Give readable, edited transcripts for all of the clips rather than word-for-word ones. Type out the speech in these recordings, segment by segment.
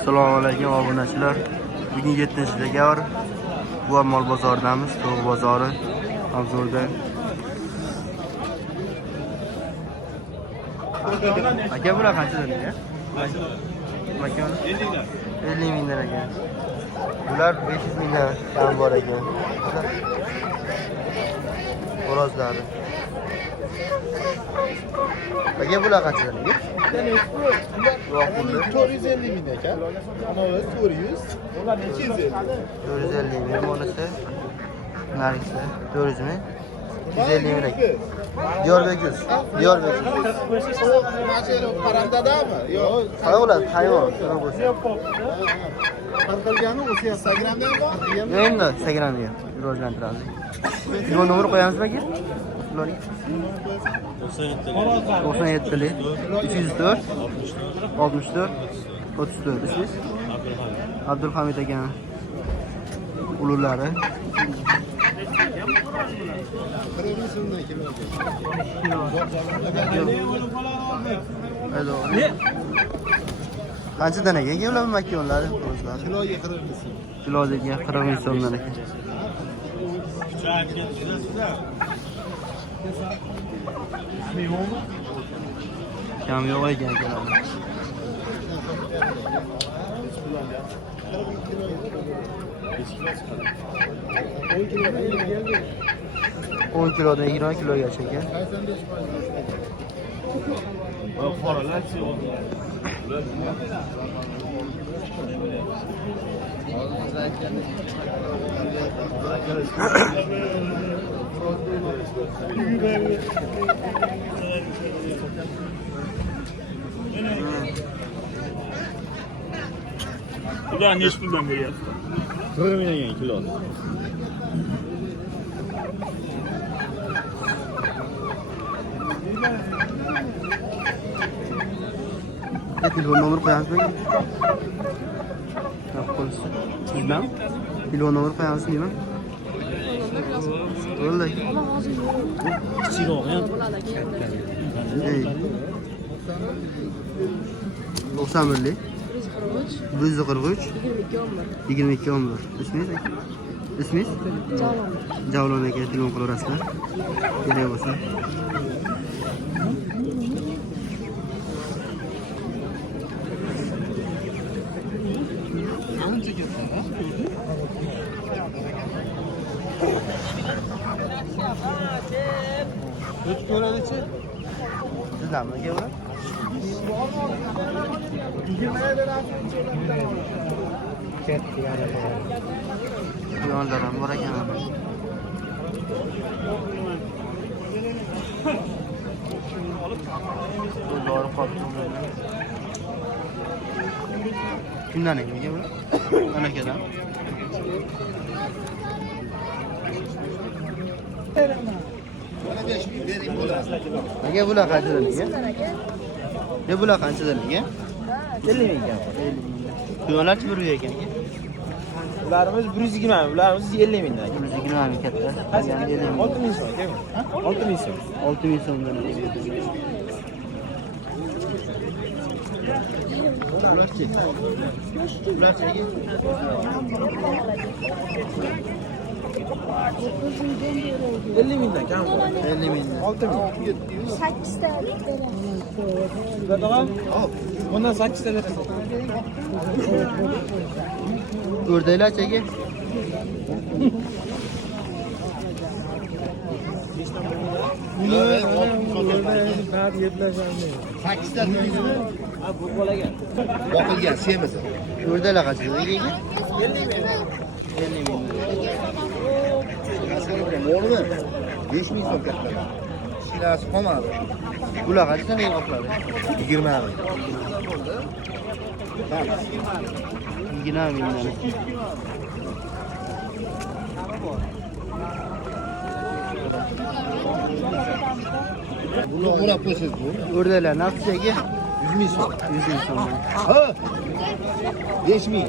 Assalomu alaykum obunachilar. Bugun 7-dekabr. Bu ham mol bozoridamiz, to'g'ri bozori obzorda. Aka bular qanchadan aka? Makon 50 mingdan aka. Bular 500 mingdan ham bor ekan. Xo'rozlari. Aka bular qanchadan aka? 450 ming ekan. Ana 400. Ular necha 150? 450 ming monasi. Nargisi 400 ming. 150 ming aka. Diyarbakır. Mashina parandadami? Yo'q. Qanaqa bo'ladi? Hayvon. Qarqilgani o'sha Instagramdan bor. Yo'q endi Instagramga rivojlantiramiz. Telefon nomeri qo'yamizmi aka? Ularga 97 304 64 34. Ismingiz? Abdulhamid aka. Ululari. Qanchadan aka? Ular makonlari o'zlari. Kiloga 40 ming. Kiloga 40 ming so'mdan aka. Kam yo'q ekan akalar. 10 kilodan 20 kilogacha ekan. Ular nechi puldan beryapti? 40 ming kilo. Telefon nomeri qo'yamizmi? Qo'yamiz. Sizdan telefon nomeri qo'yamizmi? O'lay. Kichikroq ham. 91 143 22 11. Ismingiz aka? Ismingiz? Javlon aka, telefon qilaverasizlar. Kerak bo'lsa. Uch ko'radichi? Sizlarmi aka bular? 20 berasiz. Yonlar ham bor ekan. Dori qopdi. Kimdan aka bular? Anakadan. Aka bular qanchadan aka? Bular qanchadan aka? 50 ming ekan. Quyonlarchi bir uy ekan aka? Ularimiz 120, ularimiz 50 mingdan. 120 ming katta. Yani 50 ming. 6 ming so'm aka. 6 ming so'm. 6 ming so'mdan aka. Ularchi? Ularchi aka? 50 mingdan kam. 50 ming. 6 ming. 8 ta Dadam, bundan 8 ta berasan. O'rdaylarchi aka? Sakkizta bu bolaga. Boqilgan semiz. O'rdaylar qanchadan aka? 50 ming. 50 ming. 5 ming so'm katta. Shilasi qolmadi. Bular qanchadan qo'yiladi? 20 ming. 20 mingdan. Buni o'rab qo'ysiz bu. O'rdaylar naqdchi aka? 100 ming so'm. 100 ming so'mdan. Ha. 5 ming.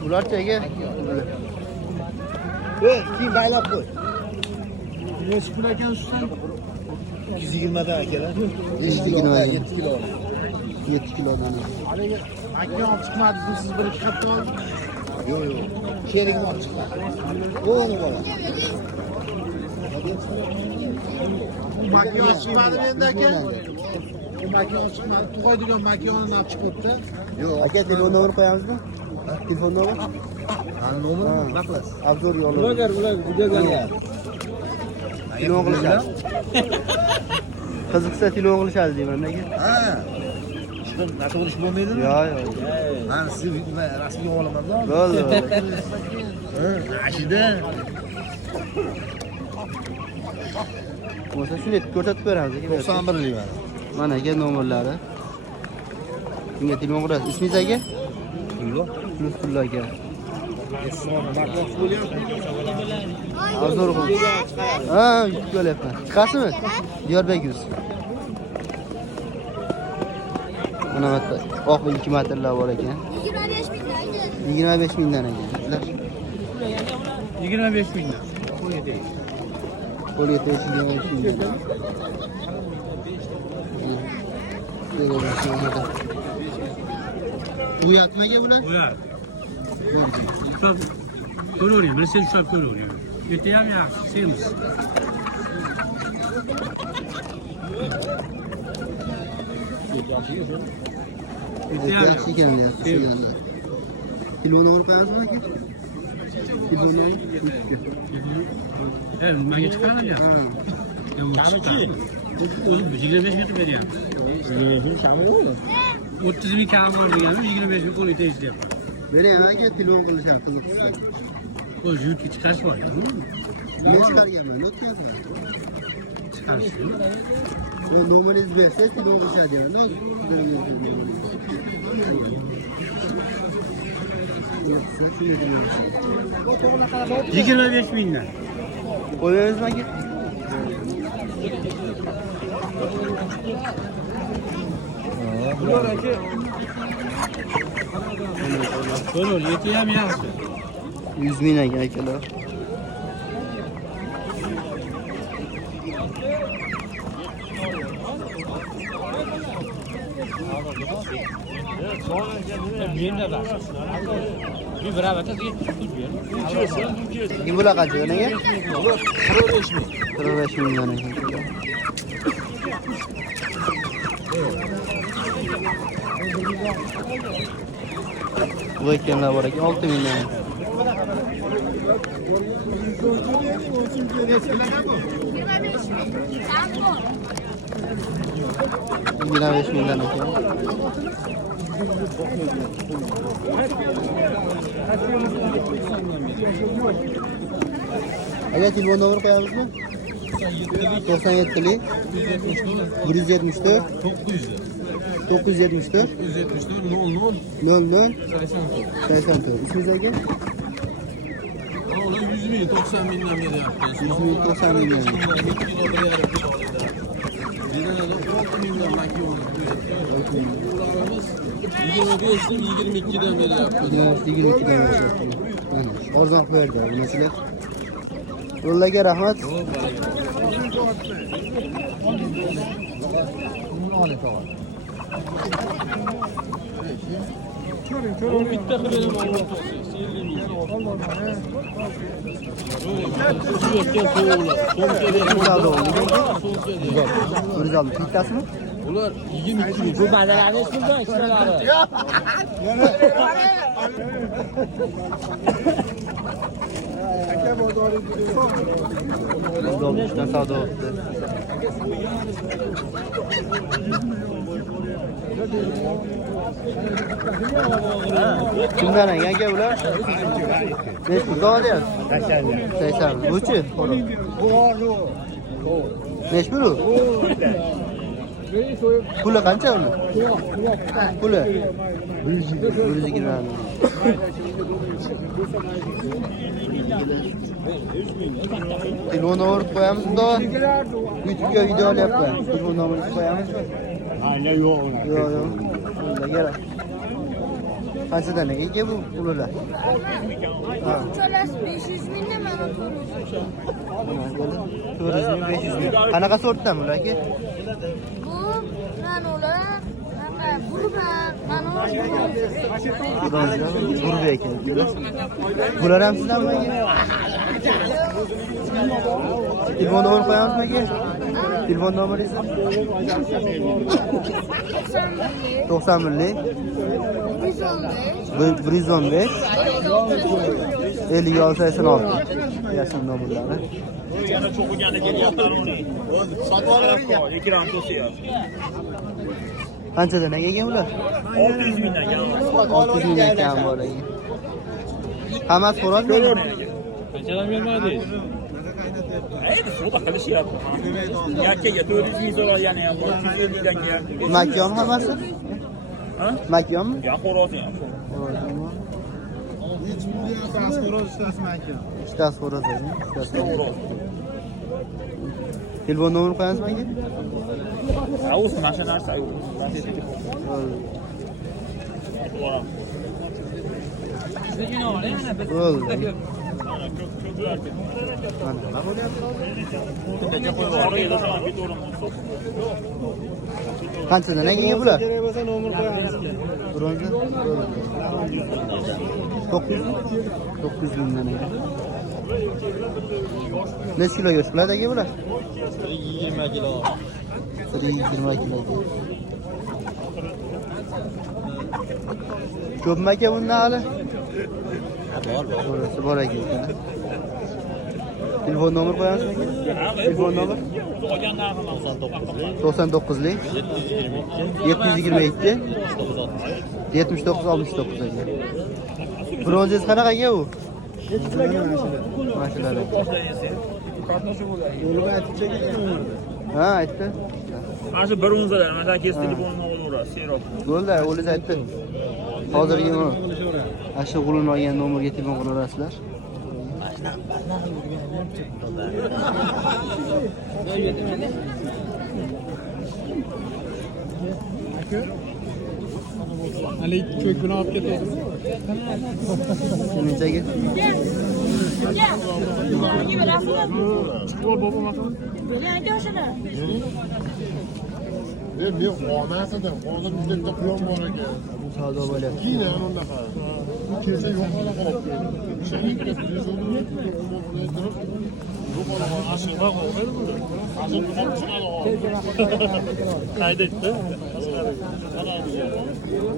Bularchi aka? Keyin baylab qo'y. Nechi pul ekan ustidan? 220 dan akalar. 7 kilo. 7 kilo. 7 kilodan. Aka olib chiqmadingiz, siz bir ikki hafta oldin. Yo'q, yo'q. Sherigim olib chiqqan. O'g'li bola. Makka olib chiqmadi menda aka. Makka olib chiqmadi. Tug'aydigan makkani olib chiqibdi. Yo'q. Aka telefon nomer qo'yamizmi? Telefon nomer? Qani nomeri nima qilasiz? Obzor yo'li. Ular videoga Telefon qilishadi. Qiziqsa telefon qilishadi deyman aka. Ha. Shundan narsa bo'lish bo'lmaydimi? Yo'q. Ha, siz rasmga olaman-da. Bo'ldi. Ha, ashida. Bo'lsa shuni ko'rsatib beramiz aka. 91 lik mana. Mana aka nomerlari. Bunga telefon qilasiz. Ismingiz aka? Yo'q. Lutfulla aka. Soni markasi bo'lyapti. Azor qo'y. Ha, ko'lyapman. Qasimi? Diyorbek yuz. Mana bitta oq 2 metrlar bor ekan. 25 mingdan ekan. 25 mingdan. Qo'lga tegishli 25 mingdan. Uyatmaga bular? Uyar. Ushlab ko'ravering, bilsangiz ushlab ko'ravering. Erta ham yaxshi, semiz. Telefon nomer qo'yasizmi aka? Telefon nomer. Nimaga chiqaradi ya? Kamichi. O'zi 25 ming beryapti. 30 ming kam bor deganim 25 ming qo'lga tegishyapti. Bering aka, telefon qilishadi qiziqsa. O'zi yurtga chiqarish bor. Men chiqarganman, o'tkazman. Chiqarish. Nomeringizni bersangiz telefon qilishadi endi. 25 mingdan. Qo'yamizmi aka? Bular aka. Ko'rol, yeti ham yaxshi. 100 ming aka akalar. Bir beraber Bular qancha o'rnaga? 45 ming. 45 mingdan ekan. Bu ekanlar bor ekan 6 mingdan. Yine 5 mingdan ekan. Aka telefon nomer qo'yamizmi? 97 lik 174 974 00 84. İsminiz aka? Ona 100 ming, 90 mingdan beryapti. 100 ming 90 mingdan. 6 mingdan makka olib. 25 ning 22dan beryapti. 22'den başlıyor. Arzan verdi bu mesele. Yo'llaga rahmat. Bitta qilaman Alloh Turizaldı. Bittasi mi? Ular 22 ming. Bu bazalarni sizda ekstralari. Dolmuştan savdo oldu. Kimdan aka ular? Neç pul doğru? 80. Buçu? Neç pul? Puli qancha uni? Puli? 120 ming. Telefon nomer qo'yamiz unda. YouTube'ga video olyapman. Telefon nomeringizni qo'yamizmi? Hala yo'q. Yo'q, yo'q. Unda kerak. Qanchadan ega bu ular? Ha. Uchalasi 500 mingdan mana 400 ming, 500 ming. Qanaqa sortdan bular aka? bu nanolar, burba, nano. Burba ekan. Bular ham sizlarmi aka? Telefon nomer qo'yamizmi aka? Telefon nomeringiz? 91 115 5686 yashin nomerlari. Yana çok uyanı geliyorlar onu. Satın alırım ya. Ekran tosuyor. Qanchadan aka ular? 600 mingdan gel. 600 mingdan kam bor aka. Hammasi so'radimi? Qanchadan bermadi? Haydi şurada kalishyapti. Yakkaga 400 ming so'radi yana ham 350 mingdan keldi. Makyon hammasi? Ha? Makyonmi? Yo'q, xo'rozi ham. Ikkitasi xo'roz. Telefon nomer qo'yamizmi aka? Avuz mana narsa yo'q. Bo'ldi. Qanchadan aka bular? Bronza. 900 mingdan aka. Necha kiloga chiqadi aka bular? 20 kilo. 20 kilo. Ko'pmi aka bundan hali? Bor aka. Telefon nomer qo'yamizmi aka? Telefon nomer? 99lik 727 7969 aka. Bronzes qanaqa aka u? Mashallah. Ha, aytdi. Ana shu bir unzadan mana kes telefonini olaverasiz, seroq. Bo'ldi, o'liz aytdi. Hozirgi ashu g'ulun olgan nomerga telefon qilaverasizlar. Ali cho'kini olib ketadi. Shunchaga. Chiqib bobo maqsad. Men olmasdim. Hozir bizda quyon bor ekan. Savdo bo'lyapti. Keyin unaqa. Kelsa yo'q qolib qolibdi. O'shaning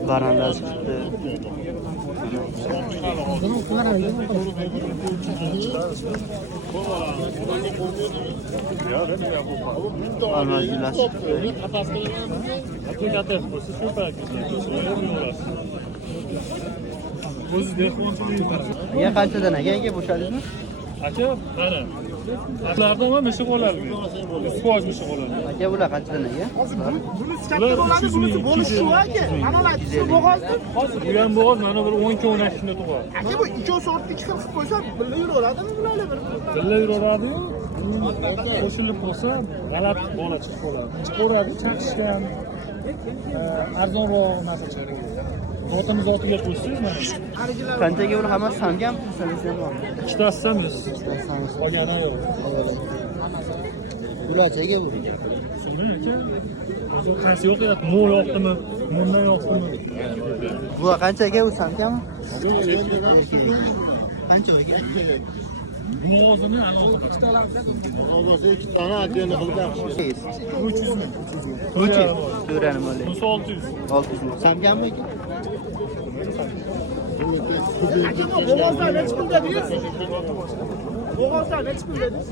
Baranlar chiqdi. Almazlar chiqdi. Ya qanchadan aka bo'shadingmi? Aka, mana. Atlardan ham mishib oladi. 100% mishib oladi. Aka bular qanchadan aka? Bular 300 ming bo'lishi shu aka. Ana shu bo'g'ozda. Hozir bu ham bo'g'oz mana bir 10 kun 12 kunda tug'adi. aka bu ikkovi soatda ikkita qilib qo'ysa birga yuraveradimi bularlar bir? Birga yuraveradi-yu. Qo'shilib qolsa, g'alati bola chiqib qoladi. Chiqaveradi, chaqishga ham arzonroq narsa chiqadi. Rotimiz otiga qo'ysangiz mana. Qanchaga bular hammasi samgam? Sanasam bormi? Ikkitasi ham yo'q. Qolgani yo'q. Bularchaga bu. Shuni aka. O'zi qaysi yo'qyapti? Mo'l yoqdimi? Mo'ldan yoqdimi? Bu qanchaga u samgami? Qancha aka? Bu o'zini aloqa ikkitalar. Hozir ikki dona atini qilib berishdi. 300 ming. 300. So'ranim o'ylay. 600. 600 ming. Samgami aka? Bo'g'ozlar necha pul dedingiz? Bo'g'ozlar necha pul dedingiz?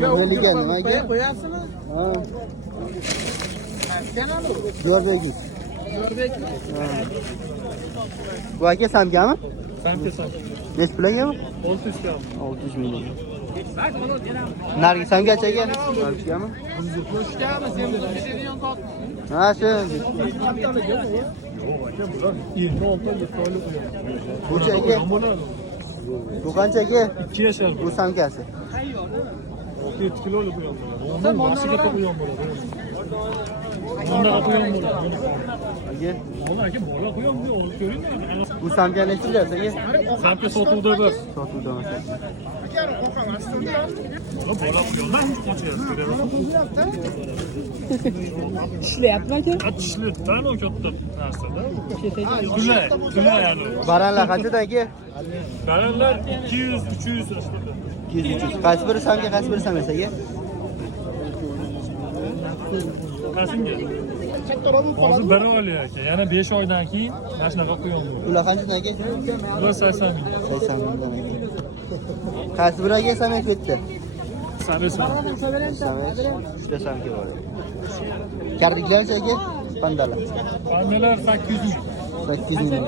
Nima nimaga? Qo'yasizmi? Ha. Kanal u. Jo'rbek. Jo'rbekmi? Bu aka samgami? Samka sam. Nech pul aka bu? 600 kam. 600 ming. Nargi samgachaga? Nargami? Qo'shgami sen beradigan zot. Ha, shu. Buncha aka? Bu qancha aka? 2 yashar. Bu samkasi. 7 kiloluk bu ham bo'ladi. Masiga to'g'ri ham bo'ladi. Bunda qo'yam bu. Aka. Ola aka bola qo'yam bu olib ko'ring. Bu samka nechi deyapsiz aka? Samka sotuvda bir. Sotuvda bo'lsa. Bola qo'yam. Ishlayapmi aka? Atishli, tanov katta narsada. Tula yani. Baranlar qanchadan aka? Baranlar 200, 300 aslında. 200. Qaysi biri samka, qaysi biri samasa aka? Qasimga. Hozir biri olyapti. Yana 5 oydan keyin mana shunaqa qo'yam. Ular qanchadan aka? Ular 80 ming. 80 mingdan aka. Qaysi biri aka samak ketdi? Sarısı. Samak. Uchta samka bor. Karliklar aka? Pandalar. Anneler 800 ming. 800 ming.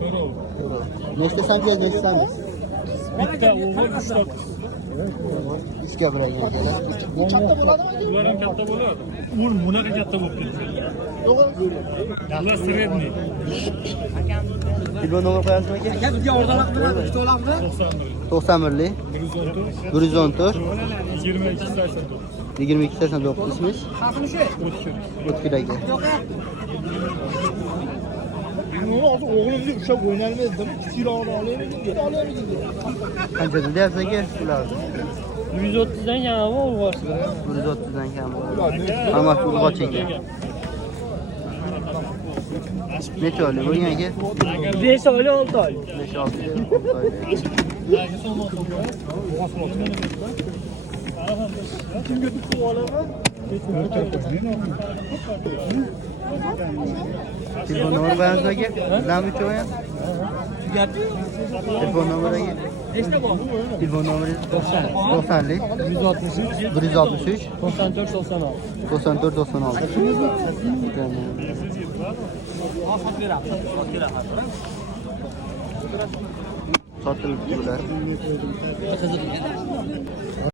To'rov. Nechta samka, nechta samak? Bitta o'g'il 3 ta. Ichga bir aka. Katta bo'ladimi? Ular ham katta bo'ladi. Bunaqa katta bo'lib ketdi. Ular средний. Telefon nomer qo'yasizmi aka? Aka bizga ordaloq bilan ikkita olamizmi? 90 91 lira. 114 22 89. 22 89 ismingiz? Xavfini shu. O'tkir aka. Hozir o'g'limni ushlab o'ynalmaydi. Kichikroqni olaymi? Olaymi? Qancha deyapsiz aka ularni? 130 dan yana urg'och. 130 dan kam bor. Hammasi urg'och ekan. Necha oylik bo'lgan aka? 5 oylik 6 oy. 5-6 Telefon nomeri qo'yamiz aka? Bizdan uch o'yin. Telefon nomeri aka? Nechta bor? Telefon nomeri 90lik 163 163 94 96. 94 96. Sotilibdi bular.